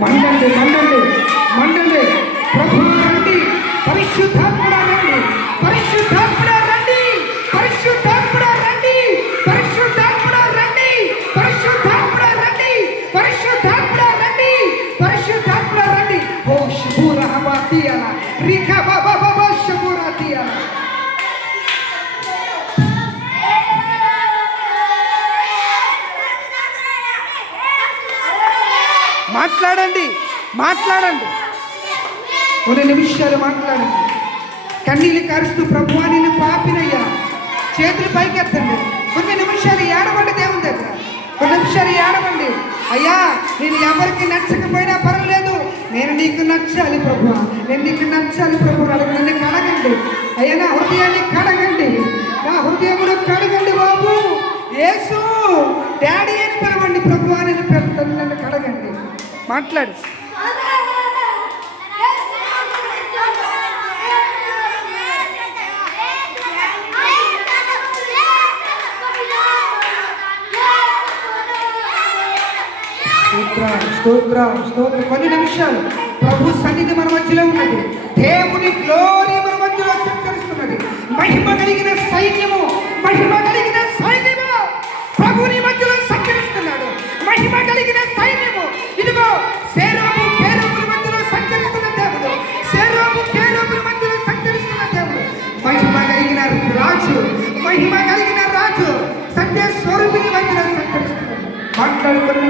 మండండి మండండి మండండి. ప్రభు రండి, పరిశుద్ధాత్ముడా రండి, పరిశుద్ధాత్ముడా రండి, పరిశుద్ధాత్ముడా రండి, పరిశుద్ధాత్ముడా రండి, పరిశుద్ధాత్ముడా రండి, పరిశుద్ధాత్ముడా రండి, పరిశుద్ధాత్ముడా రండి. ఓ శుభూర హబాతియా రికా బాబా బాబా శుభూరాతియా. మాట్లాడండి మాట్లాడండి, కొన్ని నిమిషాలు మాట్లాడండి. కన్నీళ్ళు కారుస్తూ ప్రభువా నేను పాపినయ్యా, చేతులు పైకెత్తండి. కొన్ని నిమిషాలు ఏడవండి దేవుని దగ్గర, కొన్ని నిమిషాలు ఏడవండి. అయ్యా నేను ఎవరికి నచ్చకపోయినా పర్వాలేదు, నేను నీకు నచ్చాలి ప్రభువా, నేను నీకు నచ్చాలి ప్రభు. నన్ను కడగండి అయ్యా, నా హృదయాన్ని కడగండి, నా హృదయమును కడగండి బాబు. యేసు డాడీ అని పిలవండి ప్రభువా, నన్ను కడగండి. మాట్లాడు. స్తోత్రం స్తోత్రం. కొన్ని నిమిషాలు ప్రభు సన్నిధి మన మధ్యలో ఉన్నది, దేవుని గ్లోరీ మన మధ్యలో సంచరిస్తున్నది. మహిమ కలిగిన సైన్యము, మహిమ కలిగిన సైన్యము ప్రభుని మధ్యలో సంచరిస్తున్నాడు. మహిమ కలిగిన సైన్యము, ఇదిగో సేరాబు కేరూబుల మధ్యలో సంచరిస్తున్న దేవుడు, సేరాబు కేరూబుల మధ్యలో సంచరిస్తున్న దేవుడు. మహిమ కలిగిన రాజు, మహిమ కలిగిన రాజు సత్య స్వరూపిణి మధ్యలో సంచరిస్తున్నాడు. మాట్లాడుకున్న